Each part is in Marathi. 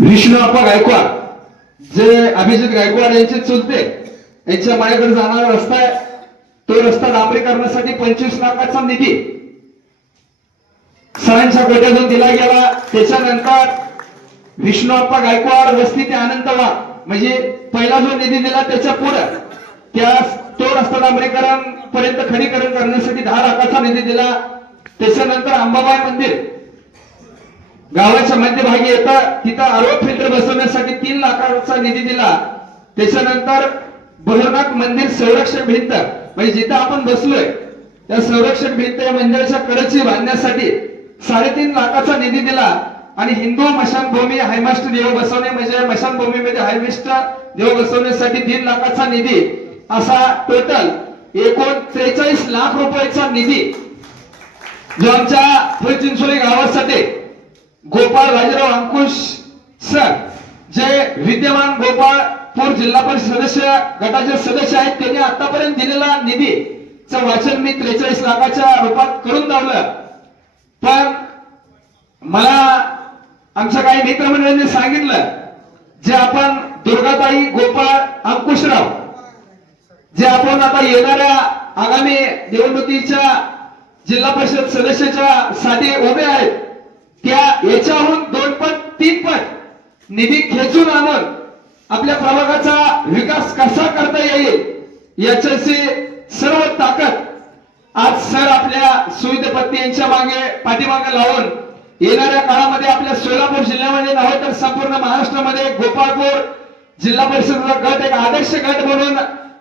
विष्णू अप्पा गायकवाड जे अभिजित गायकवाड यांचे चुलते यांच्या माळ्याकडे जाणारा रस्ता आहे, तो रस्ता डांबरीकरणासाठी 25 लाखाचा निधी सरांच्या कोट्यातून दिला गेला. त्याच्यानंतर विष्णू अप्पा गायकवाड वस्ती ते आनंदवा म्हणजे पहिला जो निधी दिला त्याच्या पुढे तो रस्ता डांबरीकरण पर्यंत खडीकरण करण्यासाठी 10 लाखाचा निधी दिला. त्याच्यानंतर अंबाबाई मंदिर गावाच्या मध्यभागी येतं, तिथं आरोप फिल्टर बसवण्यासाठी 3 लाखाचा निधी दिला. त्याच्यानंतर भैरवनाथ मंदिर संरक्षण भिंत म्हणजे जिथं आपण बसलोय त्या संरक्षण भिंत या मंदिराच्या कडेची बांधण्यासाठी 3.5 लाखाचा निधी दिला. आणि हिंदू मशानभूमी हायमास्ट देव बसवणे म्हणजे मशानभूमीमध्ये हायमास्ट देव बसवण्यासाठी 3 लाखाचा निधी, असा टोटल एकूण 43 लाख रुपयाचा निधी जो आमच्या चिंचोली गावासाठी गोपाळ राजाराव अंकुश सर जे विद्यमान गोपाळपूर जिल्हा परिषद सदस्य गटाचे सदस्य आहेत, त्यांनी आतापर्यंत दिलेला निधीचं वाचन मी 43 लाखाच्या रूपात करून दावलं. पण मला आमच्या काही मित्रमंडळींनी सांगितलं जे आपण दुर्गाताई गोपाळ अंकुशराव जे आपण आता येणाऱ्या आगामी निवडणुकीच्या जिल्हा परिषद सदस्याच्या साठी उभे आहेत, त्या याच्याहून 2 पट 3 पट निधी खेचून आणून आपल्या प्रभागाचा विकास कसा करता येईल याच्याची सर्व ताकद आज सर आपल्या सुविधेपत्नी यांच्या मागे पाठीमागे लावून येणाऱ्या काळामध्ये आपल्या सोलापूर जिल्ह्यामध्ये नव्हे तर संपूर्ण महाराष्ट्रामध्ये गोपाळपूर जिल्हा परिषदेचा गट एक आदर्श गट म्हणून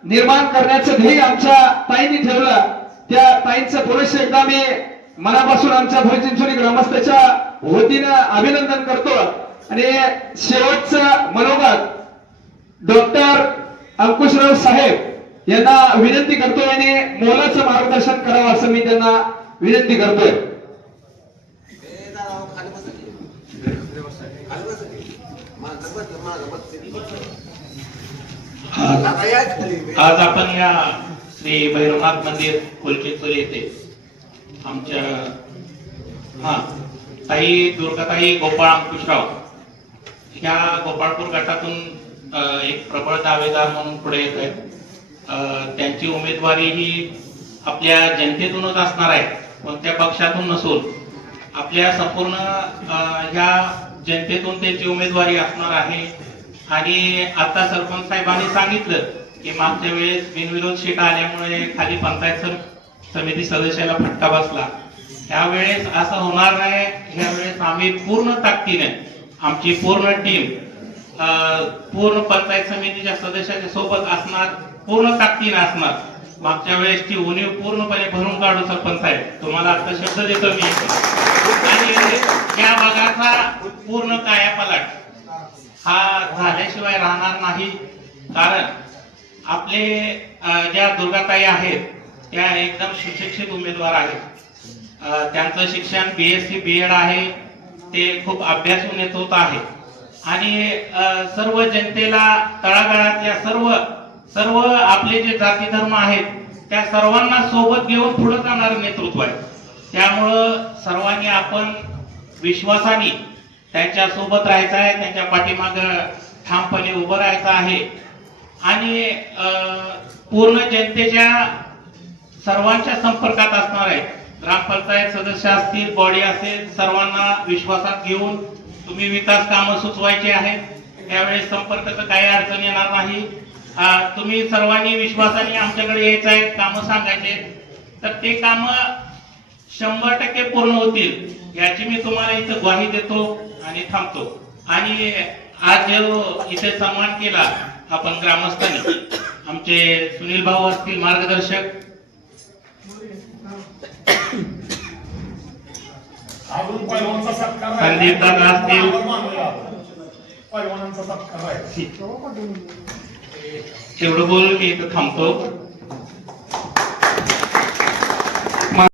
निर्माण करण्याचं ध्येय आमच्या ताईंनी ठेवलं. त्या ताईंचं पुरुष एकदा मी मनापासून आमच्या भोईचिंचोली ग्रामस्थाच्या वतीनं अभिनंदन करतो. आणि शेवटचं मनोगत डॉक्टर अंकुशराव साहेब यांना विनंती करतोय आणि मोलाचं मार्गदर्शन करावं असं मी त्यांना विनंती करतोय. आज आपण या श्री भैरवनाथ मंदिर चिंचोली येथे आमच्या ताई दुर्गाताई गोपाळ अंकुशराव ह्या गोपाळपूर गटातून एक प्रबळ दावेदार म्हणून पुढे येत आहेत. त्यांची उमेदवारी ही आपल्या जनतेतूनच असणार आहे, कोणत्या पक्षातून नसून आपल्या संपूर्ण ह्या जनतेतून त्यांची उमेदवारी असणार आहे. आणि आता सरपंच साहेबांनी सांगितलं की मागच्या वेळेस बिनविरोध शीट आल्यामुळे खाली पंचायत समिती सदस्याला फटका बसला. यावेळेस असं होणार नाही. यावेळेस आम्ही पूर्ण ताकदीने आमची पूर्ण टीम पूर्ण पंचायत समितीच्या सदस्याच्या सोबत असणार, पूर्ण ताकदीने असणार. मागच्या वेळेसची उणीव पूर्णपणे भरून काढू सरपंच साहेब, तुम्हाला आता शब्द देतो मी. आणि या भागाचा पूर्ण कायापालट हा झाल्याशिवाय राहणार नाही. कारण आपले ज्या दुर्गाताई आहेत त्या एकदम सुशिक्षित उमेदवार आहेत. त्यांचं शिक्षण BSc BEd आहे. ते खूप अभ्यासू नेतृत्व आहे आणि सर्व जनतेला तळागाळातल्या सर्व आपले जे जाती धर्म आहेत त्या सर्वांना सोबत घेऊन पुढे जाणारं नेतृत्व आहे. त्यामुळं सर्वांनी आपण विश्वासाने त्यांच्या सोबत राहायचं आहे, त्यांच्या पाठीमागे ठामपणे उभं राहायचं आहे. आणि पूर्ण जनतेच्या सर्वांच्या संपर्कात असणार आहे. ग्रामपंचायत सदस्य असतील, बॉडी असेल, सर्वांना विश्वासात घेऊन तुम्ही विकास कामं सुचवायची आहेत. त्यावेळेस संपर्काचं काही अडचण येणार नाही. तुम्ही सर्वांनी विश्वासाने आमच्याकडे यायचं आहे, कामं सांगायचे, तर ते कामं 100% पूर्ण होतील याची मी तुम्हाला इथं ग्वाही देतो आणि थांबतो. आणि आज जो इथे सन्मान केला आपण ग्रामस्थांनी, आमचे सुनील भाऊ असतील मार्गदर्शक, संदीप दादा असतील, एवढं बोल मी इथं थांबतो.